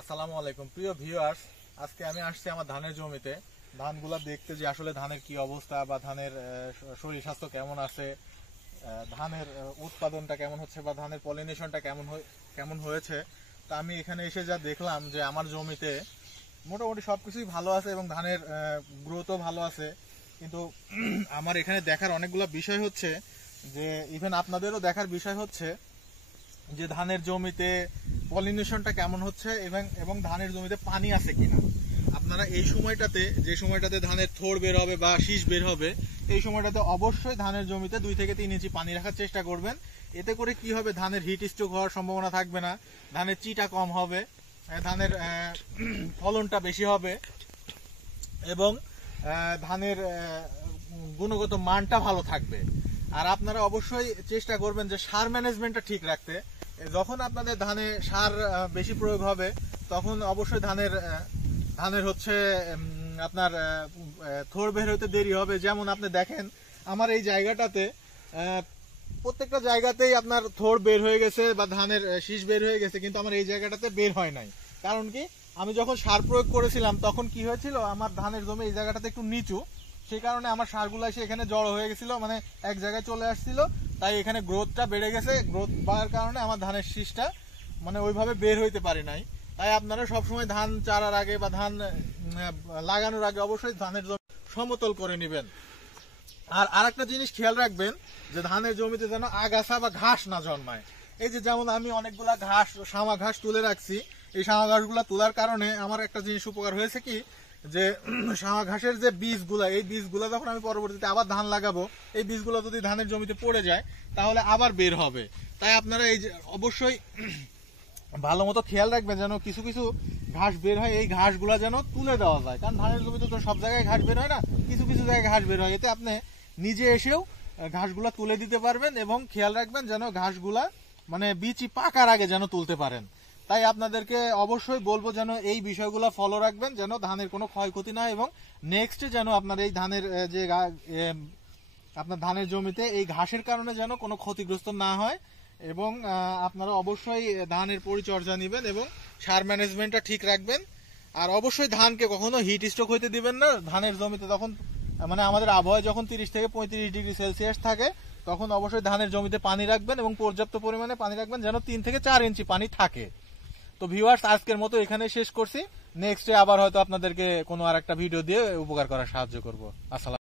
আসসালামু আলাইকুম প্রিয় ভিউয়ার্স, আজকে আমি আসছি আমার ধানের জমিতে ধানগুলা দেখতে যে আসলে ধানের কি অবস্থা বা ধানের শরীর স্বাস্থ্য কেমন আছে, ধানের উৎপাদনটা কেমন হচ্ছে বা ধানের পলিনেশনটা কেমন হয়েছে। তা আমি এখানে এসে যা দেখলাম যে আমার জমিতে মোটামুটি সবকিছুই ভালো আছে এবং ধানের গ্রোথও ভালো আছে। কিন্তু আমার এখানে দেখার অনেকগুলো বিষয় হচ্ছে যে ইভেন আপনাদেরও দেখার বিষয় হচ্ছে যে ধানের জমিতে পলিনেশনটা কেমন হচ্ছে এবং ধানের জমিতে পানি আছে কিনা। আপনারা এই সময়টাতে যে সময়টাতে ধানের থোড় বের হবে বা শীষ বের হবে, এই সময়টাতে অবশ্যই ধানের জমিতে 2 থেকে 3 ইঞ্চি পানি রাখার চেষ্টা করবেন। এতে করে কি হবে, ধানের হিট স্ট্রোক হওয়ার সম্ভাবনা থাকবে না, ধানের চিটা কম হবে, ধানের ফলনটা বেশি হবে এবং ধানের গুণগত মানটা ভালো থাকবে। আর আপনারা অবশ্যই চেষ্টা করবেন যে সার ম্যানেজমেন্টটা ঠিক রাখতে। যখন আপনাদের ধানে সার বেশি প্রয়োগ হবে তখন অবশ্যই ধানের হচ্ছে আপনার থোড় বের হতে দেরি হবে। যেমন আপনি দেখেন আমার এই জায়গাটাতে প্রত্যেকটা জায়গাতেই আপনার থোড় বের হয়ে গেছে বা ধানের শীষ বের হয়ে গেছে, কিন্তু আমার এই জায়গাটাতে বের হয় নাই। কারণ কি, আমি যখন সার প্রয়োগ করেছিলাম তখন কি হয়েছিল, আমার ধানের জমি এই জায়গাটাতে একটু নিচু, সেই কারণে আমার সারগুলো এসে এখানে জড়ো হয়ে গেছিল, মানে এক জায়গায় চলে আসছিল। তাই এখানে গ্রোথটা বেড়ে গেছে, গ্রোথ বাড়ার কারণে আমার ধানের শীষটা মানে ওইভাবে বের হইতে পারে নাই। তাই আপনারা সবসময় ধান চারার আগে বা ধান লাগানোর আগে অবশ্যই ধানের জমি সমতল করে নেবেন। আর আরেকটা জিনিস খেয়াল রাখবেন যে ধানের জমিতে যেন আগাছা বা ঘাস না জন্মায়। এই যে যেমন আমি অনেকগুলা ঘাস, শামা ঘাস তুলে রাখছি, এই শামা ঘাসগুলা তোলার কারণে আমার একটা জিনিস উপকার হয়েছে কি, যে শামা ঘাসের যে বীজগুলা, এই বীজগুলা যখন আমি পরবর্তীতে আবার ধান লাগাবো, এই বীজগুলো যদি ধানের জমিতে পড়ে যায় তাহলে আবার বের হবে। তাই আপনারা এই যে অবশ্যই ভালো মতো খেয়াল রাখবেন যেন কিছু কিছু ঘাস বের হয়, এই ঘাসগুলা যেন তুলে দেওয়া যায়। কারণ ধানের জমিতে তো সব জায়গায় ঘাস বের হয় না, কিছু কিছু জায়গায় ঘাস বের হয়। এতে আপনি নিজে এসেও ঘাসগুলা তুলে দিতে পারবেন এবং খেয়াল রাখবেন যেন ঘাসগুলা মানে বিচি পাকার আগে যেন তুলতে পারেন। তাই আপনাদেরকে অবশ্যই বলবো যেন এই বিষয়গুলো ফলো রাখবেন, যেন ধানের কোনো ক্ষয়ক্ষতি না হয় এবং নেক্সটে যেন আপনার এই ধানের যে আপনার ধানের জমিতে এই ঘাসের কারণে যেন কোনো ক্ষতিগ্রস্ত না হয়। এবং আপনারা অবশ্যই ধানের পরিচর্যা নেবেন এবং সার ম্যানেজমেন্টটা ঠিক রাখবেন। আর অবশ্যই ধানকে কখনো হিট স্ট্রোক হইতে দিবেন না। ধানের জমিতে তখন মানে আমাদের আবহাওয়া যখন 30 থেকে 35 ডিগ্রি সেলসিয়াস থাকে, তখন অবশ্যই ধানের জমিতে পানি রাখবেন এবং পর্যাপ্ত পরিমাণে পানি রাখবেন যেন 3 থেকে 4 ইঞ্চি পানি থাকে। তো ভিউয়ার্স, আজকের মতো এখানে শেষ করছি। নেক্সটে আবার হয়তো আপনাদেরকে কোনো আর একটা ভিডিও দিয়ে উপকার করার সাহায্য করবো। আসসালাম।